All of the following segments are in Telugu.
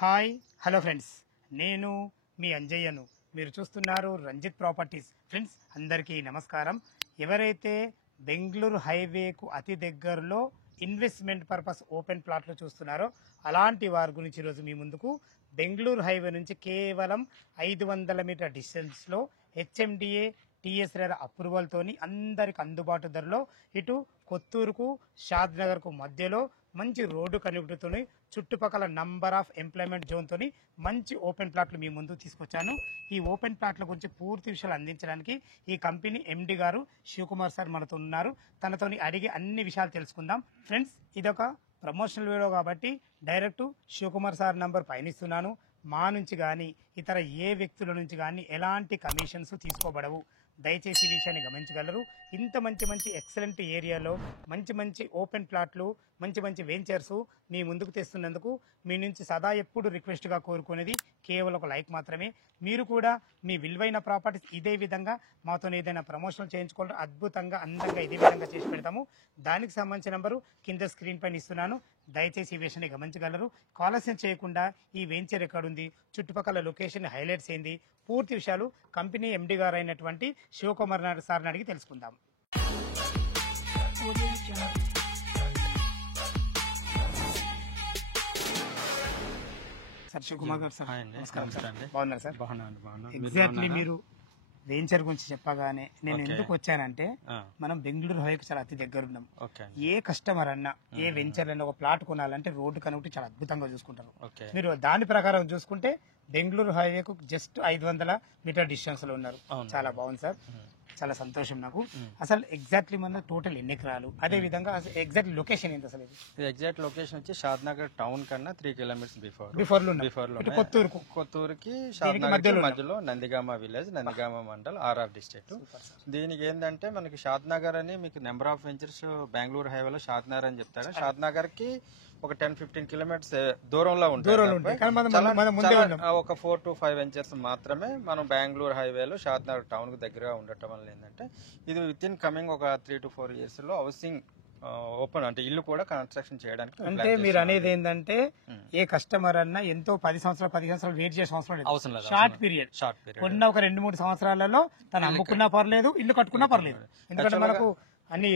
హాయ్ హలో ఫ్రెండ్స్, నేను మీ అంజయ్యను. మీరు చూస్తున్నారు రంజిత్ ప్రాపర్టీస్. ఫ్రెండ్స్ అందరికీ నమస్కారం. ఎవరైతే బెంగళూరు హైవేకు అతి దగ్గరలో ఇన్వెస్ట్మెంట్ పర్పస్ ఓపెన్ ప్లాట్లు చూస్తున్నారో అలాంటి వారి గురించి ఈరోజు మీ ముందుకు బెంగళూరు హైవే నుంచి కేవలం 500 మీటర్ డిస్టెన్స్లో హెచ్ఎండిఏ టీఎస్ఆర్ అప్రూవల్తోని అందరికి అందుబాటు ధరలో ఇటు కొత్తూరుకు షాద్ నగర్కు మధ్యలో మంచి రోడ్డు కనెక్టివిటీతోని చుట్టుపక్కల నంబర్ ఆఫ్ ఎంప్లాయ్మెంట్ జోన్తోని మంచి ఓపెన్ ప్లాట్లు మీ ముందు తీసుకొచ్చాను. ఈ ఓపెన్ ప్లాట్ల గురించి పూర్తి విషయాలు అందించడానికి ఈ కంపెనీ ఎండి గారు శివకుమార్ సార్ మనతో ఉన్నారు. తనతోని అడిగి అన్ని విషయాలు తెలుసుకుందాం. ఫ్రెండ్స్, ఇదొక ప్రమోషనల్ వీడియో కాబట్టి డైరెక్ట్ శివకుమార్ సార్ నంబర్ పైన ఇస్తున్నాను. మా నుంచి కానీ ఇతర ఏ వ్యక్తుల నుంచి కానీ ఎలాంటి కమిషన్స్ తీసుకోబడవు. దయచేసి ఈ విషయాన్ని గమనించగలరు. ఇంత మంచి ఎక్సలెంట్ ఏరియాలో మంచి ఓపెన్ ప్లాట్లు, మంచి వెంచర్స్ మీ ముందుకు తెస్తున్నందుకు మీ నుంచి సదా ఎప్పుడు రిక్వెస్ట్గా కోరుకునేది కేవలం ఒక లైక్ మాత్రమే. మీరు కూడా మీ విలువైన ప్రాపర్టీస్ ఇదే విధంగా మాతో ఏదైనా ప్రమోషన్ చేయించుకోవడం అద్భుతంగా అందంగా ఇదే విధంగా చేసి పెడతాము. దానికి సంబంధించిన నెంబరు కింద స్క్రీన్ పైన ఇస్తున్నాను. దయచేసి ఈ విషయాన్ని గమనించగలరు. ఆలస్యం చేయకుండా ఈ వెంచర్ ఎక్కడుంది, చుట్టుపక్కల లొకేషన్ హైలైట్స్ ఏంది, పూర్తి విషయాలు కంపెనీ ఎండి గారు అయినటువంటి శివకుమార్ సార్ని అడిగి తెలుసుకుందాం. సార్ శివకుమార్ గారు సార్, నమస్కారం సార్. బాగున్నారు సార్? ఎగ్జాక్ట్లీ మీరు వెంచర్ గురించి చెప్పగానే నేను ఎందుకు వచ్చానంటే, మనం బెంగళూరు హైవేకి చాలా అతి దగ్గర ఉన్నాం. ఏ కస్టమర్ అన్నా ఏ వెంచర్ అన్నా ఒక ప్లాట్ కొనాలంటే రోడ్డు కనెక్ట్ చాలా అద్భుతంగా చూసుకుంటారు. మీరు దాని ప్రకారం చూసుకుంటే బెంగళూరు హైవేకు జస్ట్ 500 మీటర్ డిస్టెన్స్ లో ఉన్నారు. చాలా బాగుంది సార్, చాలా సంతోషం నాకు. అసలు ఎగ్జాక్ట్లీ మన టోటల్ ఎన్ని ఎకరాలు, అదే విధంగా ఎగ్జాక్ట్ లొకేషన్ ఏంటి అసలు? ఎగ్జాక్ట్ లొకేషన్ వచ్చి షాద్ నగర్ టౌన్ కన్నా 3 కిలోమీటర్స్ బిఫోర్ లో కొత్తూరుకి షాద్ నగర్ మధ్యలో Nandigama village, Nandigama mandal, RR district. దీనికి ఏంటంటే మనకి షాద్ నగర్ అని మీకు నెంబర్ ఆఫ్ వెంచర్స్ బెంగళూరు హైవేలో షాద్ నగర్ అని చెప్తారు. షాద్ నగర్ కి ఒక 10-15 కిలోమీటర్స్ దూరంలో ఉంటుంది. ఒక 4 to 5 వెంచర్స్ మాత్రమే మనం బెంగళూరు హైవేలో షాద్ నగర్ టౌన్ కు దగ్గరగా ఉండటం వల్ల ఏంటంటే ఇది విత్ ఇన్ కమింగ్ ఒక 3 to 4 ఇయర్స్ లో హౌసింగ్ ఓపెన్ అంటే ఇల్లు కూడా కన్స్ట్రక్షన్ చేయడానికి. అంటే మీరు అనేది ఏంటంటే ఏ కస్టమర్ అన్నా ఎంతో 10 సంవత్సరాలు వెయిట్ చేసే అవసరం లేదు. షార్ట్ పీరియడ్ కొన్న ఒక 2-3 సంవత్సరాలలో తను అమ్ముకున్నా పర్లేదు, ఇల్లు కట్టుకున్నా పర్లేదు. ఎందుకంటే మనకు అన్ని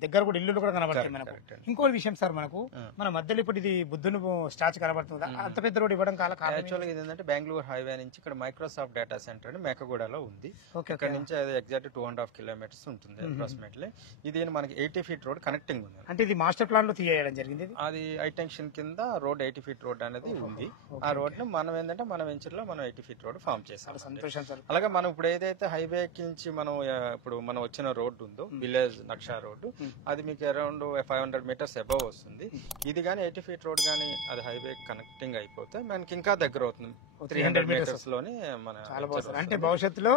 దగ్గర కూడా ఇల్లు కూడా కనబడతాయి మనకు. ఇంకో విషయం సార్, మనకు మన మధ్యలో ఇప్పుడు ఇది బుద్ధుని స్టాచ్యూ కనబడుతుంది. అంత పెద్ద రోడ్ ఇవ్వడం యాక్చువల్గా ఏంటంటే బెంగళూరు హైవే నుంచి ఇక్కడ మైక్రోసాఫ్ట్ డేటా సెంటర్ అని మేకగూడలో ఉంది. ఇక్కడ నుంచి అది ఎగ్జాక్ట్ 2.5 కిలోమీటర్స్ ఉంటుంది అప్రాక్సిమేట్లీ. ఇది మనకి 80 ఫీట్ రోడ్ కనెక్టింగ్ ఉంది. అంటే ఇది మాస్టర్ ప్లాన్ లో తీయడం జరిగింది. అది హైటెన్షన్ కింద రోడ్ 80 ఫీట్ రోడ్ అనేది ఉంది. ఆ రోడ్ ను మనం ఏంటంటే మన వెంచర్ లో మనం 80 ఫీట్ రోడ్ ఫామ్ చేసాం. సంతోషం సార్. అలాగే మనం ఇప్పుడు ఏదైతే హైవే నుంచి మనం వచ్చిన రోడ్డు ఉందో విలేజ్ నక్షా రోడ్డు, అది మీకు అరౌండ్ 500 మీటర్స్ అబవ్ వస్తుంది. ఇది కానీ 80 ఫీట్ రోడ్ కానీ అది హైవే కనెక్టింగ్ అయిపోతే మనకి ఇంకా దగ్గర అవుతుంది. 300 మీటర్స్ లోని మన. అంటే భవిష్యత్తులో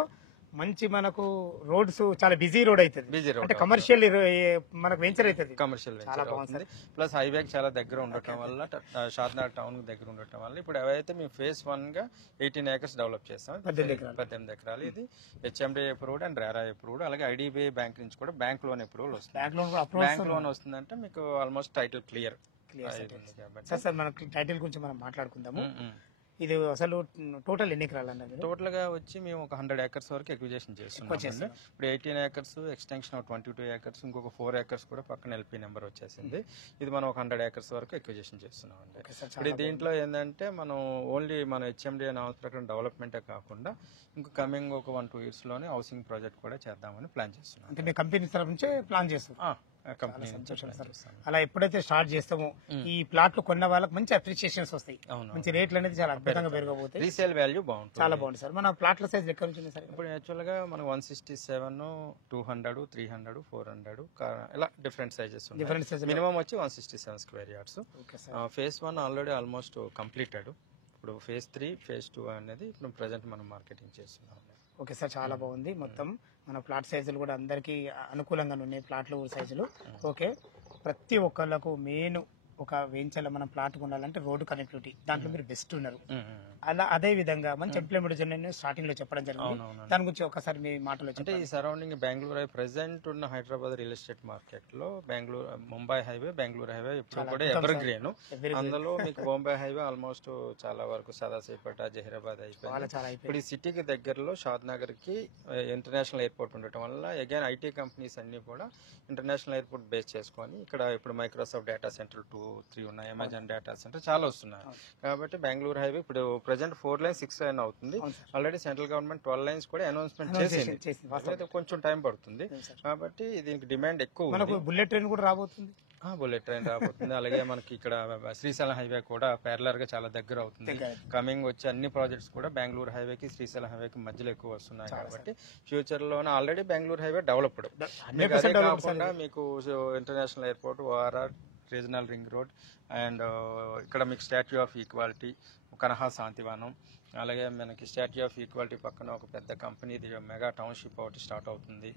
మంచి మనకు రోడ్స్ చాలా బిజీ రోడ్ అవుతుంది. బిజీ రోడ్ అంటే కమర్షియల్ మనకు వెంచర్ అవుతుంది. కమర్షియల్ అవుతుంది. ప్లస్ హైవే చాలా దగ్గర ఉండటం వల్ల, షాద్నగర్ టౌన్ దగ్గర ఉండటం వల్ల ఇప్పుడు ఏవైతే మేము ఫేజ్ 1 గా 18 acres డెవలప్ చేస్తాం. 18 ఎకరాలు. ఇది HMD approved and RERA approved. అలాగే ఐడిబిఐ బ్యాంక్ నుంచి కూడా బ్యాంక్ లోన్ అప్రూవల్ వస్తుంది. బ్యాంక్ లోన్ వస్తుందంటే మీకు ఆల్మోస్ట్ టైటిల్ క్లియర్. సార్ మనకి టైటిల్ గురించి మనం మాట్లాడుకుందాము. ఇది అసలు టోటల్ ఎన్ని ఎకరాలు అన్నారు? టోటల్ గా వచ్చి మేము ఒక 100 acres వరకు ఎక్విజేషన్ చేస్తున్నాం. ఇప్పుడు 18 acres ఎక్స్టెన్షన్ 22 acres, ఇంకొక 4 acres కూడా పక్కన ఎల్పీ నెంబర్ వచ్చేసింది. ఇది మనం ఒక 100 acres వరకు ఎక్విజేషన్ చేస్తున్నాం అండి. ఇప్పుడు దీంట్లో ఏంటంటే మనం ఓన్లీ మన హెచ్ఎండిఏ నామ్స్ ప్రకారం డెవలప్మెంటే కాకుండా ఇంకా కమింగ్ ఒక 1-2 years లోనే హౌసింగ్ ప్రాజెక్ట్ కూడా చేద్దామని ప్లాన్ చేస్తున్నాం. అంటే మీ కంపెనీ తరఫు నుంచే ప్లాన్ చేస్తాం. అలా ఎప్పుడైతే స్టార్ట్ చేస్తామో ఈ ప్లాట్లు కొన్న వాళ్ళకి మంచి అప్రిషియేషన్స్ వస్తాయి. మంచి రేట్లు అనేది చాలా అద్భుతంగా పెరగబోతాయి. రీసేల్ వాల్యూ బాగుంటుంది. చాలా బాగుంది సార్. మన ప్లాట్ల సైజ్ ఎక్కడ నుంచి సార్? ఇప్పుడు యాక్చువల్ గా మనకు 167, 200, 300, 400 ఇలా డిఫరెంట్ సైజెస్. మినిమం వచ్చి 167 square yards. Phase 1 already almost completed. ఇప్పుడు ఫేజ్ 3, ఫేజ్ 2 అనేది ఇప్పుడు ప్రెసెంట్ మనం మార్కెటింగ్ చేస్తున్నాం. ఓకే సార్, చాలా బాగుంది. మొత్తం మన ప్లాట్ సైజులు కూడా అందరికీ అనుకూలంగా ఉన్నాయి, ప్లాట్లు సైజులు. ఓకే, ప్రతి ఒక్కళ్ళకు మెయిన్ ఒక వెంచర్లో మనం ప్లాట్ కొనాలంటే రోడ్డు కనెక్టివిటీ దాంట్లో మీరు బెస్ట్ ఉన్నారు. అలా అదే విధంగా మంచి ఎంప్లాయ్మెంట్ నేను స్టార్టింగ్ లో చెప్పడం జరిగింది. దాని గురించి ఒకసారి మీ మాటలో అంటే ఈ సరౌండింగ్ బెంగళూరు ప్రెసెంట్ ఉన్న హైదరాబాద్ రియల్ ఎస్టేట్ మార్కెట్ లో బెంగళూరు ముంబై హైవే బెంగళూరు హైవే ఇప్పుడు కూడా ఎవర్ గ్రీన్. అందులో మీకు బొంబాయి హైవే ఆల్మోస్ట్ చాలా వరకు సదాశివపేట జహీరాబాద్ అయిపోయింది. ఇప్పుడు ఈ సిటీకి దగ్గరలో షాద్ నగర్ కి ఇంటర్నేషనల్ ఎయిర్పోర్ట్ ఉండటం వల్ల అగైన్ ఐటీ కంపెనీస్ అన్ని కూడా ఇంటర్నేషనల్ ఎయిర్పోర్ట్ బేస్ చేసుకొని ఇక్కడ ఇప్పుడు మైక్రోసాఫ్ట్ డేటా సెంటర్ 2-3 ఉన్నాయి, అమెజాన్ డేటా సెంటర్ చాలా వస్తున్నాయి. కాబట్టి బెంగళూరు హైవే ఇప్పుడు ప్రెసెంట్ 4 లైన్స్ 6 లైన్ అవుతుంది. ఆల్రెడీ సెంట్రల్ గవర్నమెంట్ 12 లైన్స్ కూడా అనౌన్స్మెంట్ చేసింది. కొంచెం టైం పడుతుంది కాబట్టి దీనికి డిమాండ్ ఎక్కువ. బుల్లెట్ ట్రైన్ కూడా రాబోతుంది. బుల్లెట్ ట్రైన్ రాబోతుంది. అలాగే మనకి ఇక్కడ శ్రీశైలం హైవే కూడా ప్యారలర్ గా చాలా దగ్గర అవుతుంది. కమింగ్ వచ్చే అన్ని ప్రాజెక్ట్స్ కూడా బెంగళూరు హైవేకి శ్రీశైలం హైవేకి మధ్యలో ఎక్కువ వస్తున్నాయి. కాబట్టి ఫ్యూచర్ లో ఆల్రెడీ బెంగళూరు హైవే డెవలప్డ్. కాకుండా మీకు international airport, ORR, regional ring road and ఇక్కడ మీకు statue of equality, Kanha Shantivanam, అలాగే మనకి స్టాట్యూ ఆఫ్ ఈక్వాలిటీ పక్కన ఒక పెద్ద కంపెనీ మెగా టౌన్షిప్ ఒకటి స్టార్ట్ అవుతుంది.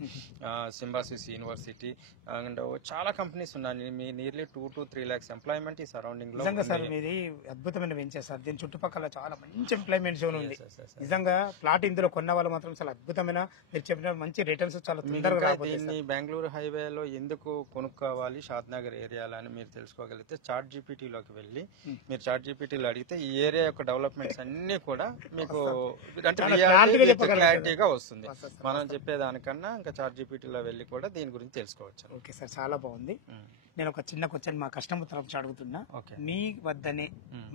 సింబాసిస్ యూనివర్సిటీ అండ్ చాలా కంపెనీస్ ఉన్నాయి. మీ నియర్లీ 2 to 3 lakhs ఎంప్లాయ్మెంట్ ఈ సరౌండింగ్ లో. నిజంగా సార్ మీది అద్భుతమైన వెంచర్ సార్. దీని చుట్టుపక్కల చాలా మంచి ఎంప్లాయ్మెంట్ జోన్ ఉంది. నిజంగా ప్లాట్ ఇందులో కొన్న వాళ్ళు మాత్రం చాలా అద్భుతమైన, మీరు చెప్పిన మంచి రిటర్న్స్ చాలా తొందరగా. దీన్ని బెంగళూరు హైవేలో ఎందుకు కొనుక్కోవాలి షాద్ నగర్ ఏరియాలో అని మీరు తెలుసుకోగలిగితే చాట్ జీపీటీలోకి వెళ్ళి మీరు చాట్ జీపీటీలో అడిగితే ఈ ఏరియా యొక్క డెవలప్మెంట్స్ అన్ని కూడా మీకు అంటే క్లారిటీగా వస్తుంది. మనం చెప్పేదానికన్నా ఇంకా చాట్ జీపీటీలో వెళ్ళి కూడా దీని గురించి తెలుసుకోవచ్చు. ఓకే సార్, చాలా బాగుంది. నేను ఒక చిన్న క్వశ్చన్ మా కస్టమర్ తరఫు అడుగుతున్నా. మీ వద్దనే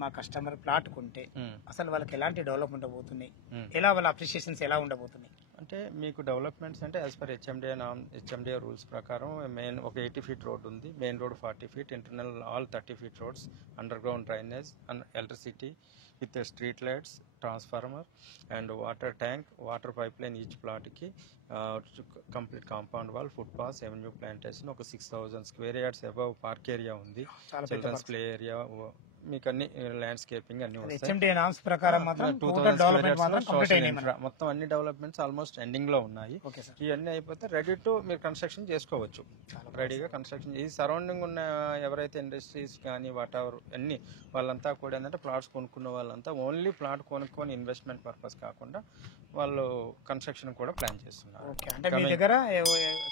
మా కస్టమర్ ప్లాట్ కొంటే అసలు వాళ్ళకి ఎలాంటి డెవలప్మెంట్ ఉండబోతున్నాయి, ఎలా వాళ్ళ అప్రిషియేషన్స్ ఎలా ఉండబోతున్నాయి? అంటే మీకు డెవలప్మెంట్స్ అంటే యాజ్ పర్ హెచ్ఎండిఏ రూల్స్ ప్రకారం మెయిన్ ఒక 80 feet రోడ్ ఉంది, main road 40 feet, internal all 30 feet roads, underground drainage and electricity with street lights, transformer and water tank, water pipeline each plot కి, complete compound wall, footpath, avenue plantation, ఒక 6000 square yards above park area ఉంది, చిల్డ్రన్స్ ప్లే ఏరియా, మీకు అన్ని ల్యాండ్స్కేపింగ్ అన్ని మొత్తం అన్ని డెవలప్మెంట్స్ ఆల్మోస్ట్ ఎండింగ్ లో ఉన్నాయి. ఇవన్నీ అయిపోతే రెడీ టు మీరు కన్స్ట్రక్షన్ చేసుకోవచ్చు. రెడీగా కన్స్ట్రక్షన్ ఈ సరౌండింగ్ ఉన్న ఎవరైతే ఇండస్ట్రీస్ కానీ వాట్ ఎవర్ అన్ని వాళ్ళంతా కూడా ఏంటంటే ప్లాట్స్ కొనుక్కున్న వాళ్ళంతా ఓన్లీ ప్లాట్ కొనుక్కొని ఇన్వెస్ట్మెంట్ పర్పస్ కాకుండా వాళ్ళు కన్స్ట్రక్షన్ కూడా ప్లాన్ చేస్తున్నారు. అంటే మీ దగ్గర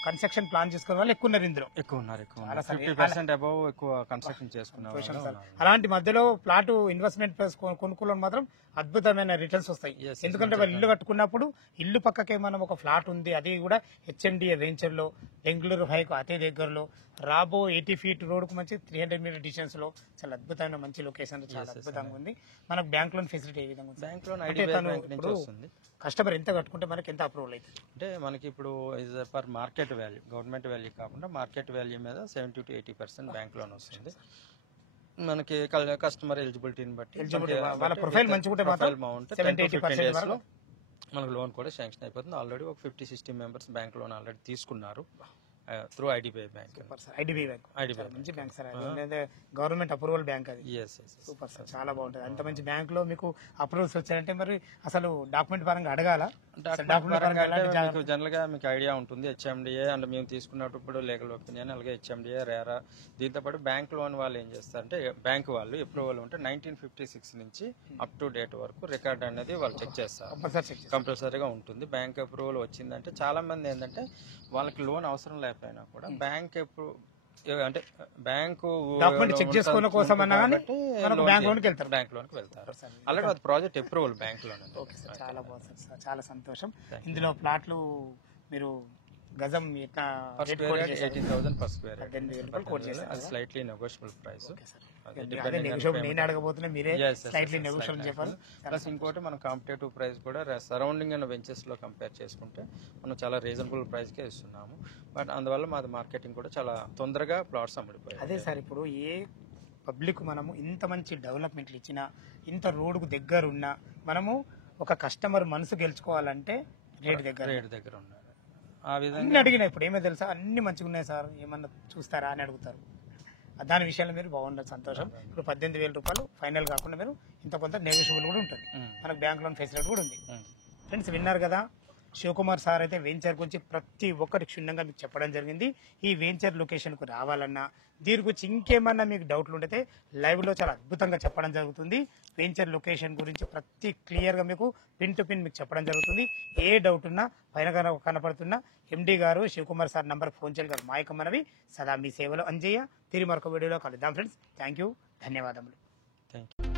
కన్స్ట్రక్షన్ ప్లాన్ చేసుకునే వాళ్ళు ఎక్కువ ఉన్నారు, ఇందులో ఎక్కువ ఉన్నారు. 50% అబౌవ్ ఎక్కువ కన్స్ట్రక్షన్ చేసుకున్నారు. అలాంటి మధ్యలో ప్లాట్ ఇన్వెస్ట్మెంట్ కొనుక్కోవడం మాత్రం అద్భుతమైన రిటర్న్స్ వస్తాయి. ఎందుకంటే వాళ్ళు ఇల్లు కట్టుకున్నప్పుడు ఇల్లు పక్కకే మనం ఒక ఫ్లాట్ ఉంది, అది కూడా హెచ్ఎండిఏ వెంచర్ లో బెంగళూరు హైకు అతి దగ్గరలో రాబో 80 feet రోడ్ కు మంచి 300 meter డిస్టెన్స్ లో చాలా అద్భుతమైన మంచి లొకేషన్, చాలా అద్భుతంగా ఉంది. మనకు బ్యాంక్ లోన్ ఫెసిలిటీ ఏ విధంగా ఉంది? కస్టమర్ ఎంత కట్టుకుంటే మనకి ఎంత అప్రూవల్ అవుతుంది? అంటే మనకి ఇప్పుడు per market value, government value కాకుండా మార్కెట్ వాల్యూ మీద 70 to 80% బ్యాంక్ లోన్ వస్తుంది. మనకి కస్టమర్ ఎలిజిబిలిటీని బట్టి వాళ్ళ ప్రొఫైల్ మంచిగా మనకు లోన్ కూడా శాంక్షన్ అయిపోతుంది. ఆల్రెడీ ఒక 50-60 members బ్యాంక్ లోన్ ఆల్రెడీ తీసుకున్నారు త్రూ ఐడిబిఐ బ్యాంక్. మంచి bank sir, government approval bank అది. సూపర్ సార్, చాలా బాగుంటుంది. అంత మంచి బ్యాంక్ లో మీకు అప్రూవల్స్ వచ్చాయంటే మరి అసలు డాక్యుమెంట్ పరంగా అడగాల? జనరల్ గా మీకు ఐడియా ఉంటుంది హెచ్ఎండిఏ అండ్ మేము తీసుకున్నప్పుడు లీగల్ ఒపీనియన్, అలాగే హెచ్ఎండిఏ, రేరా, దీంతో పాటు బ్యాంక్ లోన్ వాళ్ళు ఏం చేస్తారంటే బ్యాంక్ వాళ్ళు అప్రూవల్ ఉంటే 1956 నుంచి అప్ టు డేట్ వరకు రికార్డ్ అనేది వాళ్ళు చెక్ చేస్తారు, కంపల్సరీగా ఉంటుంది. బ్యాంక్ అప్రూవల్ వచ్చిందంటే చాలా మంది ఏంటంటే వాళ్ళకి లోన్ అవసరం లేకపోయినా కూడా బ్యాంక్ అంటే బ్యాంకు చెక్ చేసుకోవడం కోసం బ్యాంక్ లోన్కి వెళ్తారు. అలాగే అది ప్రాజెక్ట్ అప్రూవల్ బ్యాంక్ లోన్. చాలా బాగుంది సార్, చాలా సంతోషం. ఇందులో ప్లాట్లు మీరు గజం 18,000 per square yard. అది స్లైట్లీ నెగోషియబుల్ ప్రైస్. నేను అడగబోతున్నా, మీరే స్లైట్లీ నెగోషియబుల్ చెప్పాలి. ప్లస్ ఇంకోటి మనం కాంపిటేటివ్ ప్రైస్ కూడా సరౌండింగ్ అండ్ వెంచర్స్ లో కంపేర్ చేసుకుంటే మనం చాలా రీజనబుల్ ప్రైస్ కే ఇస్తున్నాము. బట్ అందువల్ల మాది మార్కెటింగ్ కూడా చాలా తొందరగా ప్లాట్స్ అమ్ముడిపోయాయి. అదే సార్, ఇప్పుడు ఏ పబ్లిక్ మనము ఇంత మంచి డెవలప్మెంట్లు ఇచ్చినా, ఇంత రోడ్డుకు దగ్గర ఉన్నా, మనము ఒక కస్టమర్ మనసు గెలుచుకోవాలంటే రేట్ దగ్గర ఉన్నారు. ఆ విధంగా అడిగిన ఇప్పుడు ఏమో తెలుసా, అన్ని మంచిగా ఉన్నాయి సార్, ఏమన్నా చూస్తారా అని అడుగుతారు. దాని విషయాల్లో మీరు బాగుండదు, సంతోషం. ఇప్పుడు 18,000 రూపాయలు ఫైనల్ కాకుండా మీరు ఇంత కొంత నెగోషియబుల్ కూడా ఉంటుంది. మనకు బ్యాంక్ లోన్ ఫెసిలిటీ కూడా ఉంది. ఫ్రెండ్స్ విన్నారు కదా, శివకుమార్ సార్ అయితే వెంచర్ గురించి ప్రతి ఒక్కటి క్షుణ్ణంగా మీకు చెప్పడం జరిగింది. ఈ వెంచర్ లొకేషన్కు రావాలన్నా దీని గురించి ఇంకేమన్నా మీకు డౌట్లు ఉంటే లైవ్లో చాలా అద్భుతంగా చెప్పడం జరుగుతుంది. వెంచర్ లొకేషన్ గురించి ప్రతి క్లియర్గా మీకు పిన్ టు పిన్ మీకు చెప్పడం జరుగుతుంది. ఏ డౌట్ ఉన్నా పైన కనపడుతున్న ఎండి గారు శివకుమార్ సార్ నంబర్ ఫోన్ చేయగలరు. మా యొక్క మనవి సదా మీ సేవలో అంజయ్య. తిరిగి మరొక వీడియోలో కలుద్దాం ఫ్రెండ్స్. థ్యాంక్ యూ, ధన్యవాదములు. Thank you.